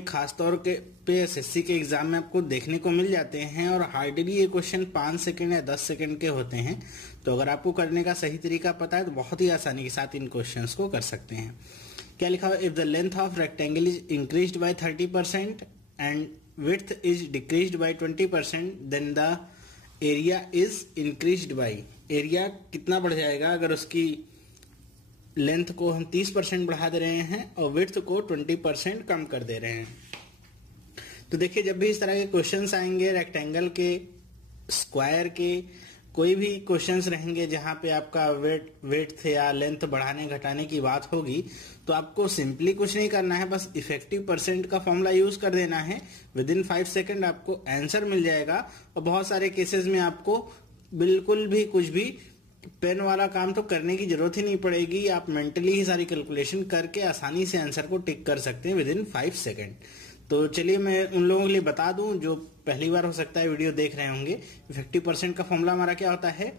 में खास तौर पे एसएससी के एग्जाम में आपको देखने को मिल जाते हैं और हार्डली ये क्वेश्चन 5 सेकंड या 10 सेकंड के होते हैं। तो अगर आपको करने का सही तरीका पता है तो बहुत ही आसानी के साथ इन क्वेश्चंस को कर सकते हैं। क्या लिखा हुआ, if the length of rectangle is increased by 30% and width is decreased by 20% then the area is increased by. Area कितना बढ़ जाएगा अगर उसकी लेंथ को हम 30% बढ़ा दे रहे हैं और विड्थ को 20% कम कर दे रहे हैं। तो देखिए, जब भी इस तरह के क्वेश्चंस आएंगे, रेक्टेंगल के, स्क्वायर के, कोई भी क्वेश्चंस रहेंगे जहां पे आपका विड्थ या लेंथ बढ़ाने घटाने की बात होगी, तो आपको सिंपली कुछ नहीं करना है, बस इफेक्टिव परसेंट का फॉर्मूला यूज कर देना है। विद इन 5 सेकेंड आपको आंसर मिल जाएगा और बहुत सारे केसेस में आपको बिल्कुल भी कुछ भी पेन वाला काम तो करने की जरूरत ही नहीं पड़ेगी। आप मेंटली ही सारी कैलकुलेशन करके आसानी से आंसर को टिक कर सकते हैं विद इन 5 सेकेंड। तो चलिए मैं उन लोगों के लिए बता दूं जो पहली बार हो सकता है वीडियो देख रहे होंगे। इफेक्टिव परसेंट का फॉर्मूला हमारा क्या होता है,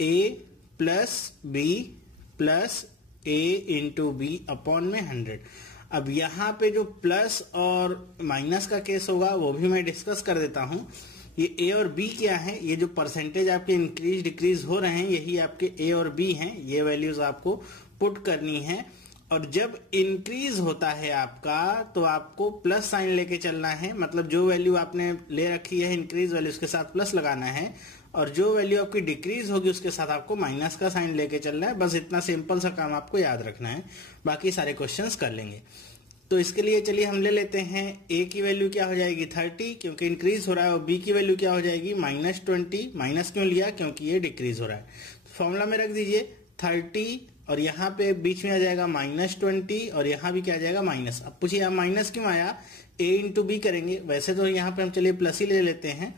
a plus b plus a into b upon में 100। अब यहाँ पे जो प्लस और माइनस का केस होगा वो भी मैं डिस्कस कर देता हूं। ये ए और बी क्या है, ये जो परसेंटेज आपके इंक्रीज डिक्रीज हो रहे हैं यही आपके ए और बी हैं। ये वैल्यूज आपको पुट करनी है और जब इंक्रीज होता है आपका तो आपको प्लस साइन लेके चलना है। मतलब जो वैल्यू आपने ले रखी है इंक्रीज वैल्यू उसके साथ प्लस लगाना है और जो वैल्यू आपकी डिक्रीज होगी उसके साथ आपको माइनस का साइन लेके चलना है। बस इतना सिंपल सा काम आपको याद रखना है, बाकी सारे क्वेश्चंस कर लेंगे। तो इसके लिए चलिए हम ले लेते हैं, a की वैल्यू क्या हो जाएगी 30 क्योंकि इंक्रीज हो रहा है और b की वैल्यू क्या हो जाएगी -20। माइनस क्यों लिया, क्योंकि ये डिक्रीज हो रहा है। तो फॉर्मूला में रख दीजिए 30 और यहाँ पे बीच में आ जाएगा -20 और यहाँ भी क्या आ जाएगा माइनस। अब पूछिए यहाँ माइनस क्यों आया, a इंटू बी करेंगे, वैसे तो यहाँ पे हम चलिए प्लस ही ले लेते हैं।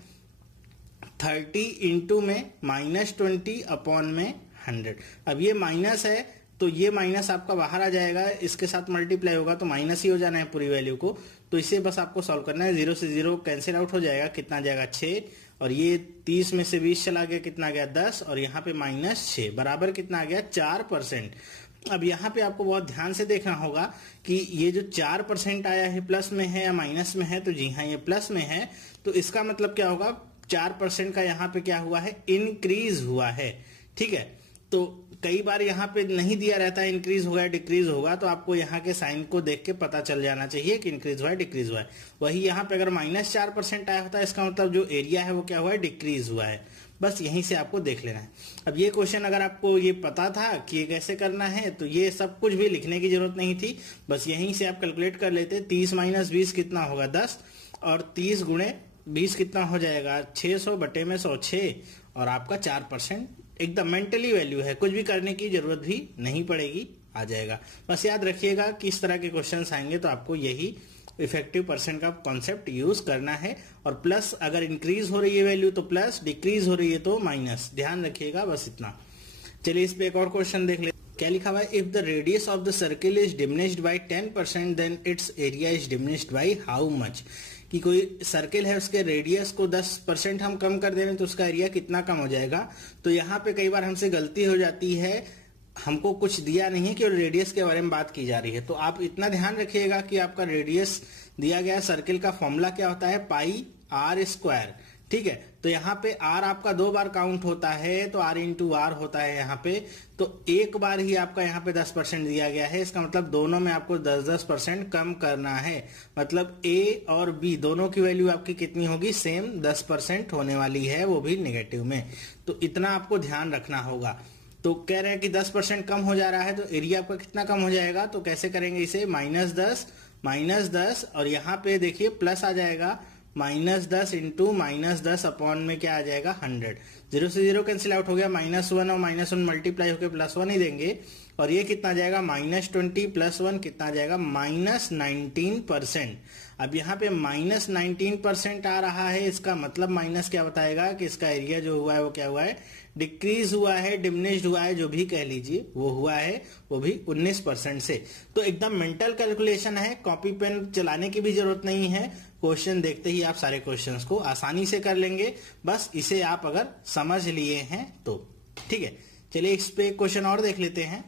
30 इंटू में -20 अपॉन में 100। अब ये माइनस है तो ये माइनस आपका बाहर आ जाएगा, इसके साथ मल्टीप्लाई होगा तो माइनस ही हो जाना है पूरी वैल्यू को। तो इसे बस आपको सॉल्व करना है, 0 से 0 कैंसिल आउट हो जाएगा, कितना आ जाएगा 6 और ये 30 में से 20 चला गया, कितना आ गया 10 और यहाँ पे -6 बराबर कितना आ गया 4%। अब यहाँ पे आपको बहुत ध्यान से देखना होगा कि ये जो 4% आया है प्लस में है या माइनस में है, तो जी हाँ ये प्लस में है। तो इसका मतलब क्या होगा, 4% का यहाँ पे क्या हुआ है, इंक्रीज हुआ है। ठीक है, तो कई बार यहाँ पे नहीं दिया रहता है इंक्रीज होगा डिक्रीज होगा, तो आपको यहाँ के साइन को देख के पता चल जाना चाहिए कि इंक्रीज हुआ है डिक्रीज हुआ है। वही यहाँ पे अगर -4% आया होता है इसका मतलब जो एरिया है वो क्या हुआ है, डिक्रीज हुआ है। बस यहीं से आपको देख लेना है। अब ये क्वेश्चन अगर आपको ये पता था कि ये कैसे करना है तो ये सब कुछ भी लिखने की जरूरत नहीं थी, बस यहीं से आप कैलकुलेट कर लेते। 30 - 20 कितना होगा 10 और 30 गुणे 20 कितना हो जाएगा 600 बटे में 100 6 और आपका 4% एकदम मेंटली वैल्यू है, कुछ भी करने की जरूरत भी नहीं पड़ेगी, आ जाएगा। बस याद रखिएगा कि इस तरह के क्वेश्चंस आएंगे तो आपको यही इफेक्टिव परसेंट का कॉन्सेप्ट यूज करना है। और प्लस अगर इंक्रीज हो रही है वैल्यू तो प्लस, डिक्रीज हो रही है तो माइनस, ध्यान रखिएगा बस इतना। चलिए इस पे एक और क्वेश्चन देख ले। क्या लिखा हुआ है, if the radius of the circle is diminished by 10% then its area is diminished by how much. कि कोई सर्किल है उसके रेडियस को 10% हम कम कर दे रहे हैं तो उसका एरिया कितना कम हो जाएगा। तो यहाँ पे कई बार हमसे गलती हो जाती है, हमको कुछ दिया नहीं है कि रेडियस के बारे में बात की जा रही है। तो आप इतना ध्यान रखिएगा कि आपका रेडियस दिया गया सर्किल का फॉर्मूला क्या होता है, पाई आर स्क्वायर। ठीक है, तो यहाँ पे आर आपका 2 बार काउंट होता है तो आर इंटू आर होता है यहाँ पे। तो एक बार ही आपका यहाँ पे 10% दिया गया है, इसका मतलब दोनों में आपको 10% कम करना है। मतलब ए और बी दोनों की वैल्यू आपकी कितनी होगी, सेम 10% होने वाली है, वो भी नेगेटिव में। तो इतना आपको ध्यान रखना होगा। तो कह रहे हैं कि 10% कम हो जा रहा है तो एरिया आपका कितना कम हो जाएगा, तो कैसे करेंगे इसे, -10 और यहाँ पे देखिए प्लस आ जाएगा, -10 इंटू -10 अपॉन में क्या आ जाएगा 100। 0 से 0 कैंसिल आउट हो गया, -1 और -1 मल्टीप्लाई होकर +1 ही देंगे और ये कितना आ जाएगा -20 + 1 कितना आ जाएगा -19%। अब यहाँ पे -19% आ रहा है, इसका मतलब माइनस क्या बताएगा कि इसका एरिया जो हुआ है वो क्या हुआ है, डिक्रीज हुआ है, डिमिनिश्ड हुआ है, जो भी कह लीजिए वो हुआ है, वो भी 19% से। तो एकदम मेंटल कैलकुलेशन है, कॉपी पेन चलाने की भी जरूरत नहीं है। क्वेश्चन देखते ही आप सारे क्वेश्चंस को आसानी से कर लेंगे, बस इसे आप अगर समझ लिए हैं तो। ठीक है, चलिए इस पे क्वेश्चन और देख लेते हैं।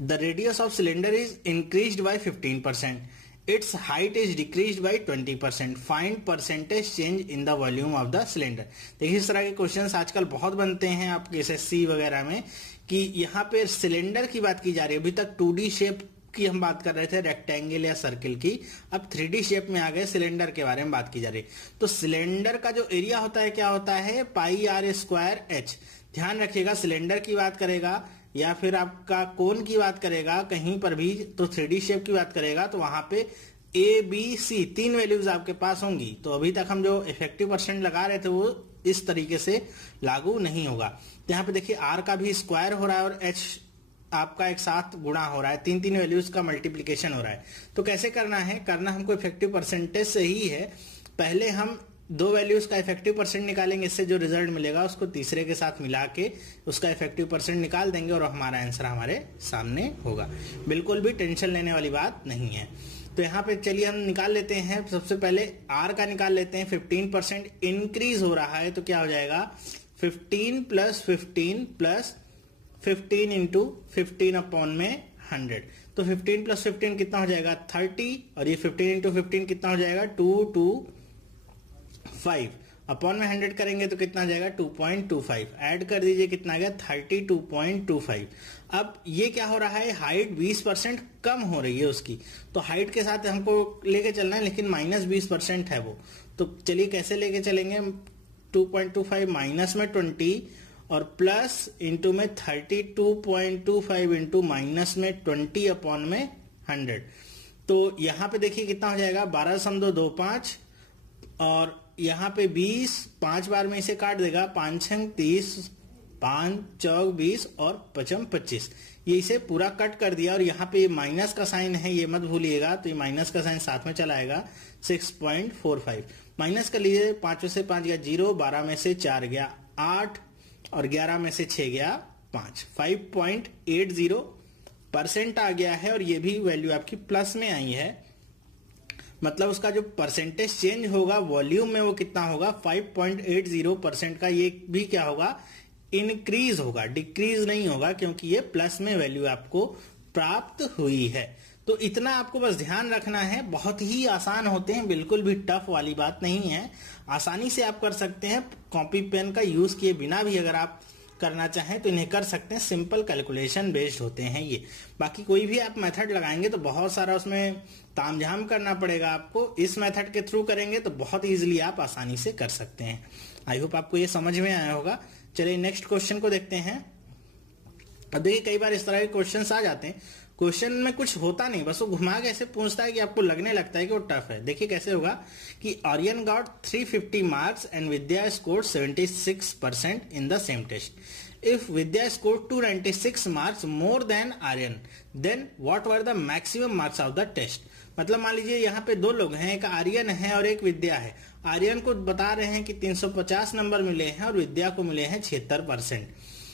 The radius of cylinder is increased bye 15% it's height is decrease by 20%, find percentage change in the volume of the cylinder. देखिए इस तरह के क्वेश्चंस आजकल बहुत बनते हैं आपके एसएससी वगैरह में, कि यहाँ पे सिलेंडर की बात की जा रही है। अभी तक 2D शेप की हम बात कर रहे थे, रेक्टेंगल या सर्किल की, अब 3D शेप में आ गए, सिलेंडर के बारे में बात की जा रही। तो सिलेंडर का जो एरिया होता है क्या होता है, पाई आर स्क्वायर एच। ध्यान रखिएगा, सिलेंडर की बात करेगा या फिर आपका कोन की बात करेगा कहीं पर भी, तो 3D शेप की बात करेगा तो वहां पे ए बी सी 3 वैल्यूज आपके पास होंगी। तो अभी तक हम जो इफेक्टिव परसेंट लगा रहे थे वो इस तरीके से लागू नहीं होगा। तो यहाँ पे देखिए आर का भी स्क्वायर हो रहा है और एच आपका एक साथ गुणा हो रहा है, 3 वैल्यूज का मल्टीप्लीकेशन हो रहा है। तो कैसे करना है, करना हमको इफेक्टिव परसेंटेज से ही है। पहले हम 2 वैल्यूज का इफेक्टिव परसेंट निकालेंगे, इससे जो रिजल्ट मिलेगा उसको तीसरे के साथ मिला के उसका इफेक्टिव परसेंट निकाल देंगे और हमारा आंसर हमारे सामने होगा। बिल्कुल भी टेंशन लेने वाली बात नहीं है। तो यहाँ पे चलिए हम निकाल लेते हैं। सबसे पहले आर का निकाल लेते हैं। 15% इंक्रीज हो रहा है तो क्या हो जाएगा, 15 प्लस 15 प्लस 15 इंटू 15 अपॉन में 100। तो 15 प्लस 15 कितना हो जाएगा 30, और ये 15 इंटू 15 कितना हो जाएगा 225 अपॉन में 100 करेंगे तो कितना जाएगा 2.25। ऐड कर दीजिए कितना आ गया 32.25। अब ये क्या हो रहा है, हाइट 20% कम हो रही है उसकी, तो हाइट के साथ हमको लेके चलना है, लेकिन -20% है वो। तो चलिए कैसे लेके चलेंगे, 2.25 माइनस में 20 और प्लस इंटू में 32.25 इंटू माइनस में 20 अपॉन में 100। तो यहां पे देखिए कितना हो जाएगा 12.25 और यहाँ पे 20, 5 बार में इसे काट देगा, 5 छंग 30, 5 चौक 20 और 5 25। ये इसे पूरा कट कर दिया और यहाँ पे माइनस का साइन है, ये मत भूलिएगा, तो ये माइनस का साइन साथ में चला आएगा। 6.45 माइनस कर लीजिए, 5 से 5 गया 0, 12 में से 4 गया 8 और 11 में से 6 गया 5। 5.80% आ गया है और ये भी वैल्यू आपकी प्लस में आई है। मतलब उसका जो परसेंटेज चेंज होगा वॉल्यूम में वो कितना होगा 5.80% का। ये भी क्या होगा, इंक्रीज होगा, डिक्रीज नहीं होगा, क्योंकि ये प्लस में वैल्यू आपको प्राप्त हुई है। तो इतना आपको बस ध्यान रखना है। बहुत ही आसान होते हैं, बिल्कुल भी टफ वाली बात नहीं है, आसानी से आप कर सकते हैं। कॉपी पेन का यूज किए बिना भी अगर आप करना चाहें तो इन्हें कर सकते हैं। सिंपल कैलकुलेशन बेस्ड होते हैं ये। बाकी कोई भी आप मेथड लगाएंगे तो बहुत सारा उसमें तामझाम करना पड़ेगा आपको। इस मेथड के थ्रू करेंगे तो बहुत इजीली आप आसानी से कर सकते हैं। आई होप आपको ये समझ में आया होगा। चलिए नेक्स्ट क्वेश्चन को देखते हैं। अब देखिए कई बार इस तरह के क्वेश्चन आ जाते हैं, क्वेश्चन में कुछ होता नहीं, बस वो घुमा के ऐसे पूछता है कि आपको लगने लगता है कि वो टफ है। देखिए कैसे होगा कि Aryan got 350 marks and Vidya scored 76% in the same test. If Vidya scored 296 marks more than Aryan, then what were the maximum marks of the test. मतलब मान लीजिए यहाँ पे 2 लोग हैं, एक आर्यन है और एक विद्या है। आर्यन को बता रहे हैं कि 350 नंबर मिले हैं और विद्या को मिले हैं 76%।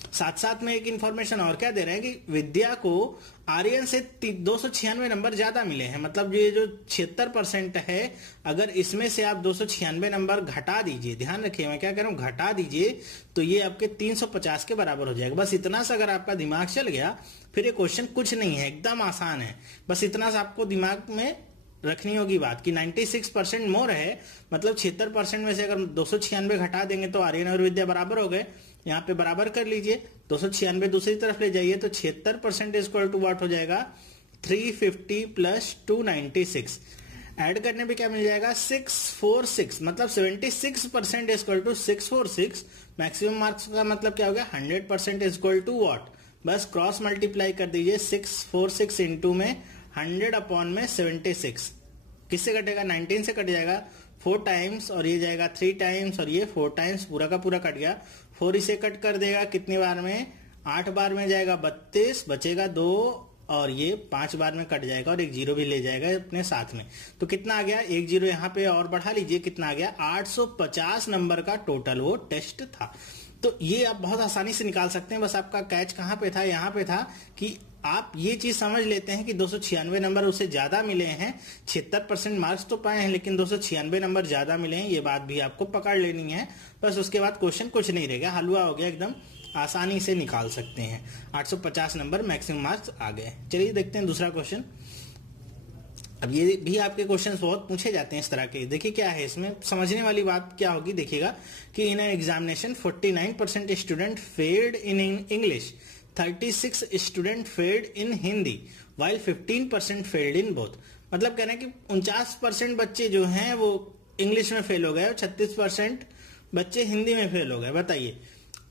साथ साथ में एक इंफॉर्मेशन और क्या दे रहे हैं कि विद्या को आर्यन से 296 नंबर ज्यादा मिले हैं। मतलब ये जो 76% है, अगर इसमें से आप 296 नंबर घटा दीजिए, ध्यान रखिए मैं क्या कह रहा हूं, घटा दीजिए, तो ये आपके 350 के बराबर हो जाएगा। बस इतना सा अगर आपका दिमाग चल गया फिर ये क्वेश्चन कुछ नहीं है, एकदम आसान है। बस इतना सा आपको दिमाग में रखनी होगी बात कि 96% मोर है, मतलब 76% में से अगर 296 घटा देंगे तो आर्यन और विद्या बराबर हो गए। यहाँ पे बराबर कर लीजिए, 296 दूसरी तरफ ले जाइए तो 76% इक्वल टू व्हाट हो जाएगा 350 प्लस 296। ऐड करने पे क्या मिल जाएगा 646, मतलब 76% इक्वल टू 646। मैक्सिमम मार्क्स का मतलब क्या हो गया 100% इक्वल टू व्हाट, बस क्रॉस मल्टीप्लाई कर दीजिए 646 इंटू में 100 अपॉन में 76। किससे कटेगा 19 से कट जाएगा 4 टाइम्स और ये जाएगा 3 टाइम्स और ये 4 टाइम्स, पूरा का पूरा कट गया। 4 इसे कट कर देगा कितनी बार में 8 बार में जाएगा 32, बचेगा 2 और ये 5 बार में कट जाएगा और एक 0 भी ले जाएगा अपने साथ में। तो कितना आ गया, एक 0 यहाँ पे और बढ़ा लीजिए, कितना आ गया 850 नंबर का टोटल वो टेस्ट था। तो ये आप बहुत आसानी से निकाल सकते हैं। बस आपका कैच कहाँ पे था, यहाँ पे था कि आप ये चीज समझ लेते हैं कि 296 नंबर उसे ज्यादा मिले हैं। 76% मार्क्स तो पाए हैं लेकिन 296 नंबर ज्यादा मिले हैं, ये बात भी आपको पकड़ लेनी है। बस उसके बाद क्वेश्चन कुछ नहीं रहेगा, हलवा हो गया, एकदम आसानी से निकाल सकते हैं। 850 नंबर मैक्सिमम मार्क्स आ गए। चलिए देखते हैं दूसरा क्वेश्चन। अब ये भी आपके क्वेश्चंस बहुत पूछे जाते हैं इस तरह के। देखिए क्या है इसमें, समझने वाली बात क्या होगी, देखिएगा कि in examination 49% student failed in English, 36 student failed in Hindi, while 15% failed in both. मतलब कह रहे हैं कि 49% बच्चे जो हैं वो इंग्लिश में फेल हो गए और 36% बच्चे हिंदी में फेल हो गए, बताइए।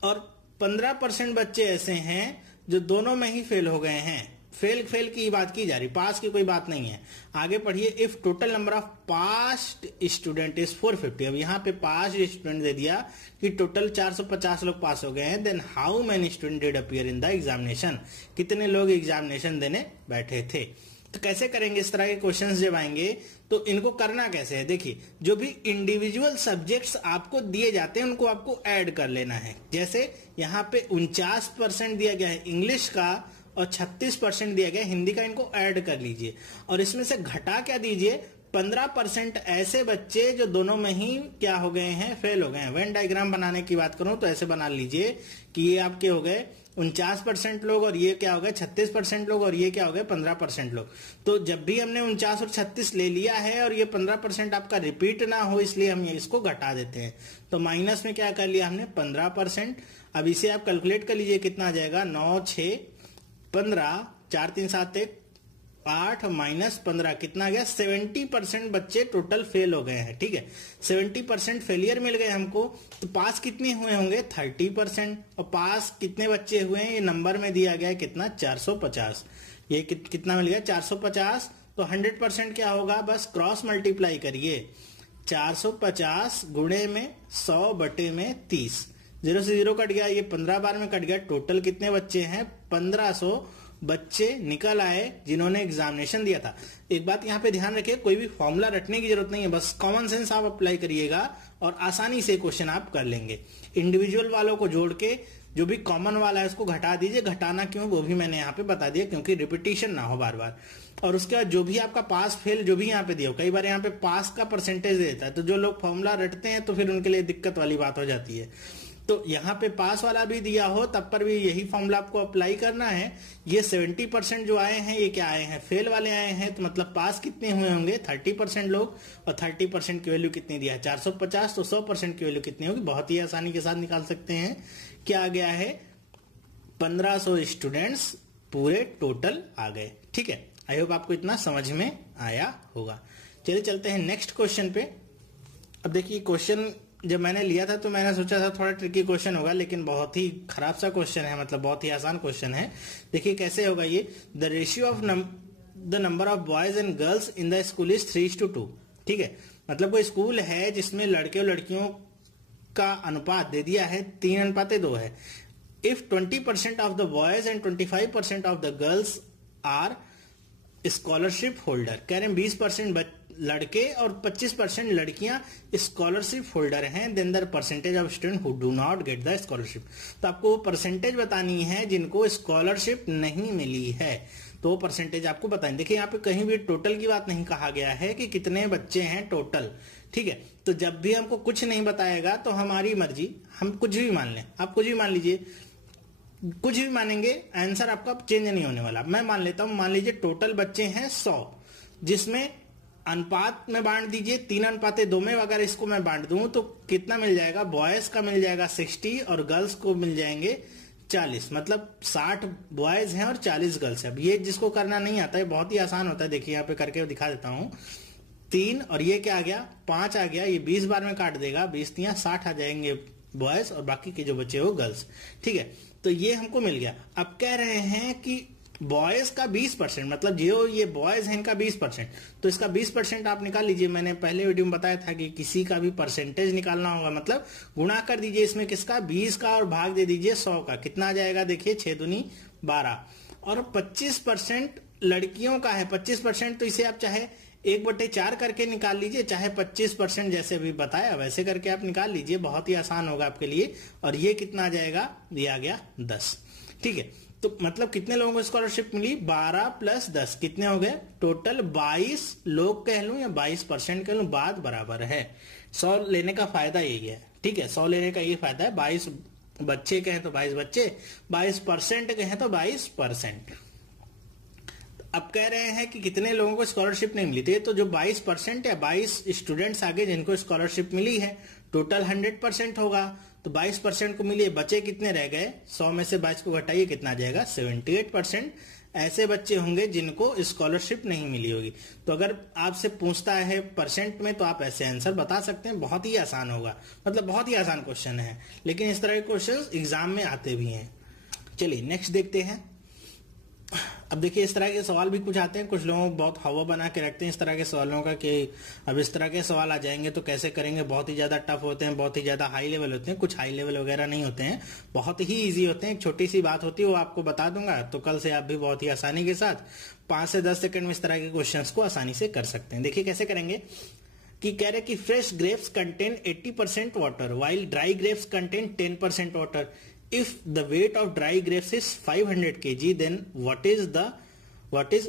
और 15% बच्चे ऐसे हैं जो दोनों में ही फेल हो गए हैं। फेल की बात की जा रही, पास की कोई बात नहीं है। आगे पढ़िए, if total number of passed student is 450। अब यहाँ पे पास स्टूडेंट दे दिया कि टोटल 450 लोग पास हो गए हैं, then how many student did appear in the examination, कितने लोग एग्जामिनेशन देने बैठे थे। तो कैसे करेंगे इस तरह के क्वेश्चंस जब आएंगे, तो इनको करना कैसे है, देखिए जो भी इंडिविजुअल सब्जेक्ट्स आपको दिए जाते हैं उनको आपको ऐड कर लेना है। जैसे यहाँ पे 49% दिया गया है इंग्लिश का और 36% दिया गया हिंदी का, इनको ऐड कर लीजिए और इसमें से घटा क्या दीजिए, 15% ऐसे बच्चे जो दोनों में ही क्या हो गए हैं, फेल हो गए हैं। वेन डायग्राम बनाने की बात करूं तो ऐसे बना लीजिए कि ये आपके हो गए 49% लोग और ये क्या हो गए 36% लोग और ये क्या हो गए 15% लोग। तो जब भी हमने 49 और 36 ले लिया है और ये 15% आपका रिपीट ना हो इसलिए हम ये इसको घटा देते हैं। तो माइनस में क्या कर लिया हमने 15%। अब इसे आप कैलकुलेट कर लीजिए कितना आ जाएगा, 9 6 15 4 3 7 1 8 माइनस 15 कितना आ गया, 70% बच्चे टोटल फेल हो गए हैं। ठीक है, 70% फेलियर मिल गए हमको। तो पास कितने हुए होंगे 30%। और पास कितने बच्चे हुए हैं, ये नंबर में दिया गया है कितना 450। ये कितना मिल गया 450। तो 100% क्या होगा, बस क्रॉस मल्टीप्लाई करिए, 450 गुणे में 100 बटे में 30, 0 से 0 कट गया, ये 15 बार में कट गया। टोटल कितने बच्चे हैं 1500 बच्चे निकल आए जिन्होंने एग्जामिनेशन दिया था। एक बात यहाँ पे ध्यान रखिए, कोई भी फॉर्मूला रटने की जरूरत नहीं है, बस कॉमन सेंस आप अप्लाई करिएगा और आसानी से क्वेश्चन आप कर लेंगे। इंडिविजुअल वालों को जोड़ के जो भी कॉमन वाला है उसको घटा दीजिए। घटाना क्यों वो भी मैंने यहाँ पे बता दिया, क्योंकि रिपीटिशन ना हो बार बार। और उसके बाद जो भी आपका पास फेल जो भी यहाँ पे दिया हो, कई बार यहाँ पे पास का परसेंटेज देता है, तो जो लोग फॉर्मूला रटते हैं तो फिर उनके लिए दिक्कत वाली बात हो जाती है। तो यहाँ पे पास वाला भी दिया हो तब पर भी यही फॉर्मूला आपको अप्लाई करना है। ये 70% जो आए हैं ये क्या आए हैं, फेल वाले आए हैं। तो मतलब पास कितने हुए होंगे 30% लोग, और 30% की वैल्यू कितनी दिया है 450। तो 100% की वैल्यू कितनी होगी, बहुत ही आसानी के साथ निकाल सकते हैं। क्या आ गया है 1500 स्टूडेंट्स पूरे टोटल आ गए। ठीक है, आई होप आपको इतना समझ में आया होगा। चलिए चलते हैं नेक्स्ट क्वेश्चन पे। अब देखिए क्वेश्चन जब मैंने लिया था तो मैंने सोचा था थोड़ा ट्रिकी क्वेश्चन होगा, लेकिन बहुत ही खराब सा क्वेश्चन है, मतलब बहुत ही आसान क्वेश्चन है। देखिए कैसे होगा ये, the ratio of the number of boys and girls in the school is 3:2। ठीक है, मतलब कोई स्कूल है जिसमें लड़के और लड़कियों का अनुपात दे दिया है 3:2 है। If 20% of the boys and 25% of the girls are scholarship holder, कह रहे हैं 20% लड़के और 25% लड़कियां स्कॉलरशिप होल्डर हैं, then the percentage of student who do not get the scholarship. तो आपको वो परसेंटेज बतानी है जिनको स्कॉलरशिप नहीं मिली है, तो वो परसेंटेज आपको बताएं। देखिए यहाँ पे कहीं भी टोटल की बात नहीं कहा गया है कि कितने बच्चे हैं टोटल। ठीक है, तो जब भी हमको कुछ नहीं बताएगा तो हमारी मर्जी, हम कुछ भी मान लें, आप कुछ भी मान लीजिए, कुछ भी मानेंगे आंसर आपका चेंज नहीं होने वाला। मैं मान लेता हूं, मान लीजिए टोटल बच्चे हैं 100, जिसमें अनुपात में बांट दीजिए 3:2 में। अगर इसको मैं बांट दूं तो कितना मिल जाएगा, बॉयज का मिल जाएगा 60 और गर्ल्स को मिल जाएंगे 40। मतलब 60 बॉयज हैं और 40 गर्ल्स है। अब ये जिसको करना नहीं आता है बहुत ही आसान होता है, देखिए यहाँ पे करके दिखा देता हूं। 3 और ये क्या आ गया 5 आ गया, ये 20 बार में काट देगा, 20 3 60 आ जाएंगे बॉयज और बाकी के जो बच्चे हो गर्ल्स। ठीक है, तो ये हमको मिल गया। अब कह रहे हैं कि बॉयज का 20%, मतलब जो ये बॉयज हैं इनका 20%, तो इसका 20% आप निकाल लीजिए। मैंने पहले वीडियो में बताया था कि किसी का भी परसेंटेज निकालना होगा, मतलब गुणा कर दीजिए इसमें किसका 20 का और भाग दे दीजिए 100 का। कितना आ जाएगा देखिए 6 दूनी 12। और 25% लड़कियों का है 25%, तो इसे आप चाहे 1/4 करके निकाल लीजिए, चाहे 25% जैसे अभी बताया वैसे करके आप निकाल लीजिए, बहुत ही आसान होगा आपके लिए। और ये कितना आ जाएगा, दिया गया 10। ठीक है, तो मतलब कितने लोगों को स्कॉलरशिप मिली, 12 + 10 कितने हो गए टोटल 22 लोग कह लूं या 22% कह लूं, बात बराबर है। 100 लेने का फायदा यही है। ठीक है, 100 लेने का ये फायदा है, 22 बच्चे कहें तो 22 बच्चे, 22% कहें तो 22%। अब कह रहे हैं कि कितने लोगों को स्कॉलरशिप नहीं मिली थी, तो जो 22% या 22 स्टूडेंट्स आगे जिनको स्कॉलरशिप मिली है, टोटल 100% होगा, तो 22% को मिली है, बचे कितने रह गए, 100 में से 22 को घटाइए, कितना आ जाएगा, 78% ऐसे बच्चे होंगे जिनको स्कॉलरशिप नहीं मिली होगी। तो अगर आपसे पूछता है परसेंट में, तो आप ऐसे आंसर बता सकते हैं, बहुत ही आसान होगा, मतलब बहुत ही आसान क्वेश्चन है, लेकिन इस तरह के क्वेश्चन एग्जाम में आते भी हैं। चलिए नेक्स्ट देखते हैं। अब देखिए इस तरह के सवाल भी कुछ आते हैं, कुछ लोग बहुत हवा बना के रखते हैं इस तरह के सवालों का कि अब इस तरह के सवाल आ जाएंगे तो कैसे करेंगे, बहुत ही ज्यादा टफ होते हैं, बहुत ही ज्यादा हाई लेवल होते हैं। कुछ हाई लेवल वगैरह नहीं होते हैं, बहुत ही इजी होते हैं, एक छोटी सी बात होती है वो आपको बता दूंगा, तो कल से आप भी बहुत ही आसानी के साथ 5 से 10 सेकंड में इस तरह के क्वेश्चन को आसानी से कर सकते हैं। देखिए कैसे करेंगे कि कह रहे कि fresh grapes contain 80% water while dry grapes contain 10% water. If the weight of dry grapes is 500 kg, then what is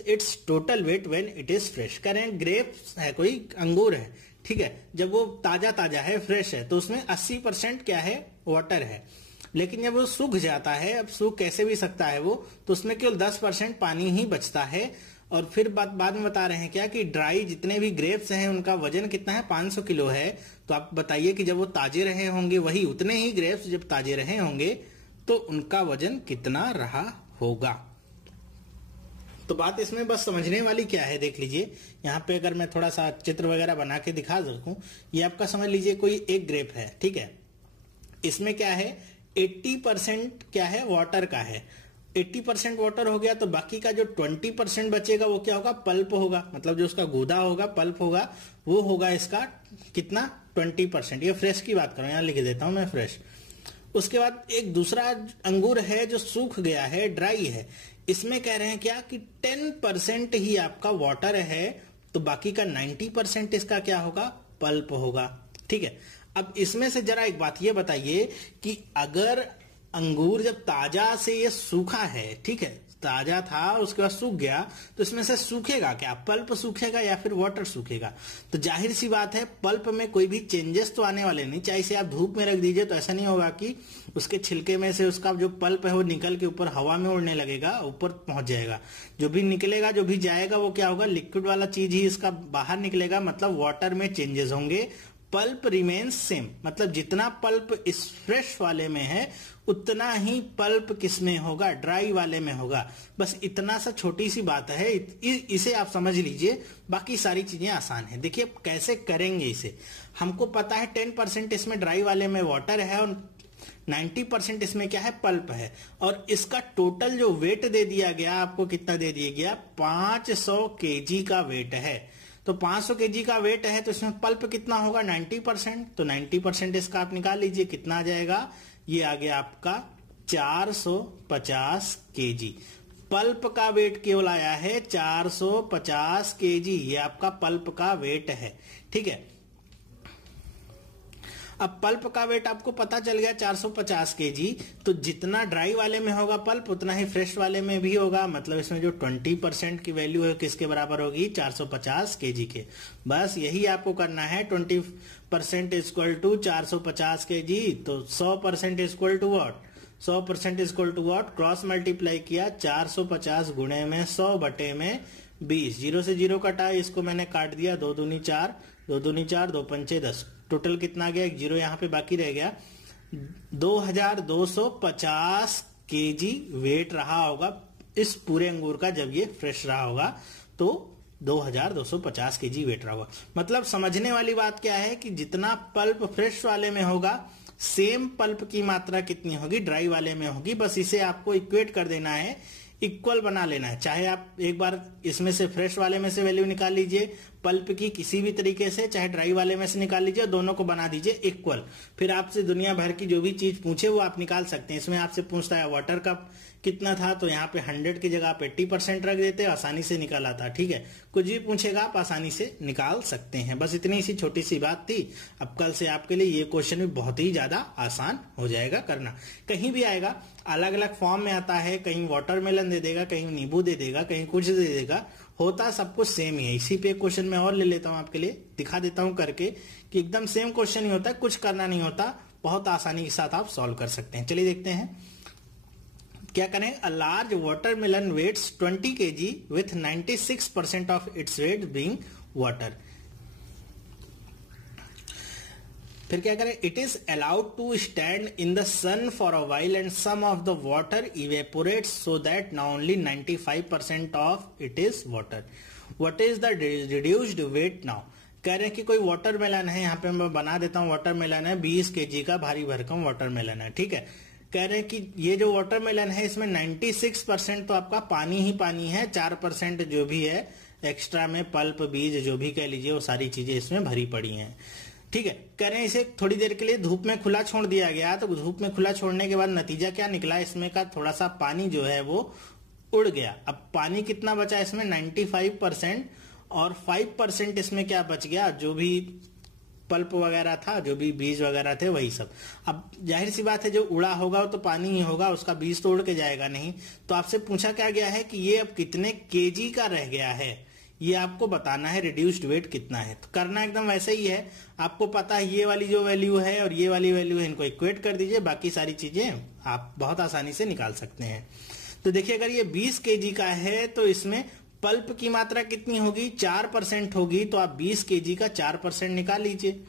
its total weight when it is fresh? कह रहे हैं ग्रेप्स है, कोई अंगूर है, ठीक है, जब वो ताजा ताजा है, फ्रेश है, तो उसमें 80% क्या है, वाटर है, लेकिन जब वो सूख जाता है, अब सूख कैसे भी सकता है वो, तो उसमें केवल 10% पानी ही बचता है। और फिर बाद में बता रहे हैं क्या कि ड्राई जितने भी ग्रेप्स हैं उनका वजन कितना है, 500 किलो है। तो आप बताइए कि जब वो ताजे रहे होंगे, वही उतने ही ग्रेप्स जब ताजे रहे होंगे, तो उनका वजन कितना रहा होगा। तो बात इसमें बस समझने वाली क्या है, देख लीजिए यहाँ पे अगर मैं थोड़ा सा चित्र वगैरह बना के दिखा सकूं, ये आपका समझ लीजिए कोई एक ग्रेप है, ठीक है, इसमें क्या है 80% क्या है, वाटर का है, 80% वाटर हो गया, तो बाकी का जो 20% बचेगा वो क्या होगा, पल्प होगा, मतलब जो उसका गूदा होगा, पल्प होगा, वो होगा इसका कितना, 20%। ये फ्रेश की बात कर रहा हूं, यहां लिख देता हूं मैं फ्रेश। उसके बाद एक दूसरा अंगूर है जो सूख गया है, ड्राई है, इसमें कह रहे हैं क्या कि 10% ही आपका वाटर है, तो बाकी का 90% इसका क्या होगा, पल्प होगा, ठीक है। अब इसमें से जरा एक बात ये बताइए कि अगर अंगूर जब ताजा से ये सूखा है, ठीक है, ताजा था उसके बाद सूख गया, तो इसमें से सूखेगा क्या, पल्प सूखेगा या फिर वाटर सूखेगा। तो जाहिर सी बात है पल्प में कोई भी चेंजेस तो आने वाले नहीं, चाहे इसे आप धूप में रख दीजिए तो ऐसा नहीं होगा कि उसके छिलके में से उसका जो पल्प है वो निकल के ऊपर हवा में उड़ने लगेगा, ऊपर पहुंच जाएगा। जो भी निकलेगा, जो भी जाएगा, वो क्या होगा, लिक्विड वाला चीज ही इसका बाहर निकलेगा, मतलब वाटर में चेंजेस होंगे। पल्प रिमेन्स सेम, मतलब जितना पल्प इस फ्रेश वाले में है उतना ही पल्प किसमें होगा, ड्राई वाले में होगा। बस इतना सा छोटी सी बात है, इसे आप समझ लीजिए, बाकी सारी चीजें आसान है। देखिए कैसे करेंगे इसे, हमको पता है 10% इसमें ड्राई वाले में वाटर है और 90% इसमें क्या है, पल्प है, और इसका टोटल जो वेट दे दिया गया आपको, कितना दे दिया गया, 500 केजी का वेट है। तो 500 केजी का वेट है, तो इसमें पल्प कितना होगा, 90%, तो 90% इसका आप निकाल लीजिए, कितना आ जाएगा, ये आ गया आपका 450 केजी। पल्प का वेट केवल आया है 450 केजी, ये आपका पल्प का वेट है, ठीक है। अब पल्प का वेट आपको पता चल गया 450 केजी, तो जितना ड्राई वाले में होगा पल्प, उतना ही फ्रेश वाले में भी होगा, मतलब इसमें जो 20% की वैल्यू है किसके बराबर होगी, 450 केजी के। बस यही आपको करना है, 20% इक्वल टू 450 केजी, तो 100% equal to what, 100% equal to what, cross multiply किया, 450 गुणे में 100 बटे में 20, 0 से 0 कटा, इसको मैंने काट दिया, 2 दूनी 4, 2 दूनी 4, 2 पंचे 10, टोटल कितना आ गया, एक 0 यहाँ पे बाकी रह गया, 2250 केजी वेट रहा होगा इस पूरे अंगूर का, जब ये फ्रेश रहा होगा तो 2250 केजी वेट रहा होगा। मतलब समझने वाली बात क्या है कि जितना पल्प फ्रेश वाले में होगा, सेम पल्प की मात्रा कितनी होगी, ड्राई वाले में होगी। बस इसे आपको इक्वेट कर देना है, इक्वल बना लेना है। चाहे आप एक बार इसमें से फ्रेश वाले में से वैल्यू निकाल लीजिए पल्प की किसी भी तरीके से, चाहे ड्राई वाले में से निकाल लीजिए, दोनों को बना दीजिए इक्वल। फिर आपसे दुनिया भर की जो भी चीज पूछे वो आप निकाल सकते हैं। इसमें आपसे पूछता है वाटर का कितना था, तो यहाँ पे 100 की जगह आप 80% रख देते, आसानी से निकाल आता। ठीक है, कुछ भी पूछेगा आप आसानी से निकाल सकते हैं। बस इतनी सी छोटी सी बात थी। अब कल से आपके लिए ये क्वेश्चन भी बहुत ही ज्यादा आसान हो जाएगा करना। कहीं भी आएगा, अलग अलग फॉर्म में आता है, कहीं वाटरमेलन दे देगा, कहीं नींबू दे देगा, कहीं कुछ दे देगा, होता सब कुछ सेम ही है। इसी पे क्वेश्चन मैं और ले लेता हूं, आपके लिए दिखा देता हूं करके कि एकदम सेम क्वेश्चन ही होता है, कुछ करना नहीं होता, बहुत आसानी के साथ आप सॉल्व कर सकते हैं। चलिए देखते हैं। क्या करें, a large watermelon weighs 20 kg with 96% of its weight being water. फिर क्या करें, it is allowed to stand in the sun for a while and some of the water evaporates so that now only 95% of it is water. What is the reduced weight now. कह रहे हैं कि कोई watermelon है, यहाँ पे मैं बना देता हूँ, वाटरमेलन है 20 kg का भारी भरकम वाटरमेलन है, ठीक है। कह रहे हैं कि ये जो वाटरमेलन है इसमें 96% तो आपका पानी ही पानी है, 4% जो भी है एक्स्ट्रा में पल्प बीज जो भी कह लीजिए वो सारी चीजें इसमें भरी पड़ी हैं, ठीक है। कह रहे हैं इसे थोड़ी देर के लिए धूप में खुला छोड़ दिया गया, तो धूप में खुला छोड़ने के बाद नतीजा क्या निकला, इसमें का थोड़ा सा पानी जो है वो उड़ गया। अब पानी कितना बचा इसमें 95%, और 5% इसमें क्या बच गया, जो भी पल्प वगैरह था, जो भी बीज वगैरह थे वही सब। अब जाहिर सी बात है जो उड़ा होगा वो तो पानी ही होगा, उसका बीज तो उड़ के जाएगा नहीं। तो आपसे पूछा क्या गया है कि ये अब कितने केजी का रह गया है, ये आपको बताना है, रिड्यूस्ड वेट कितना है। तो करना एकदम वैसे ही है, आपको पता है ये वाली जो वैल्यू है और ये वाली वैल्यू है, इनको इक्वेट कर दीजिए, बाकी सारी चीजें आप बहुत आसानी से निकाल सकते हैं। तो देखिए अगर ये 20 kg का है तो इसमें पल्प की मात्रा कितनी होगी, 4% होगी, तो आप 20 kg का 4% निकाल लीजिए।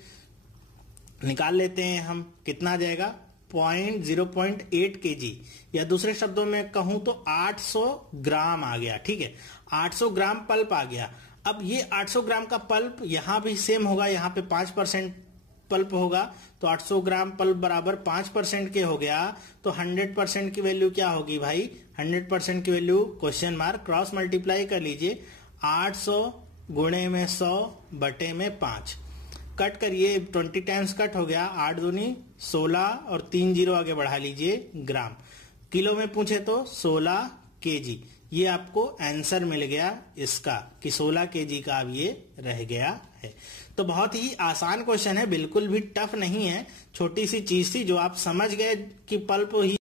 निकाल लेते हैं हम, कितना आ जाएगा 0.8 kg, या दूसरे शब्दों में कहूं तो 800 ग्राम आ गया, ठीक है। 800 ग्राम पल्प आ गया। अब ये 800 ग्राम का पल्प यहां भी सेम होगा, यहां पे 5% पल्प होगा, तो 800 ग्राम पल्प बराबर 5% के हो गया, तो 100% की वैल्यू क्या होगी भाई, 100% की value question mark cross multiply कर लीजिए, 800 गुणे में 100 बटे में 5, कट करिए 20 टाइम्स कट हो गया, 8 दूनी 16 और 3 जीरो आगे बढ़ा लीजिए ग्राम। किलो में पूछे तो 16 kg, ये आपको आंसर मिल गया इसका कि 16 kg का अब ये रह गया है। तो बहुत ही आसान क्वेश्चन है, बिल्कुल भी टफ नहीं है, छोटी सी चीज थी जो आप समझ गए कि पल्प ही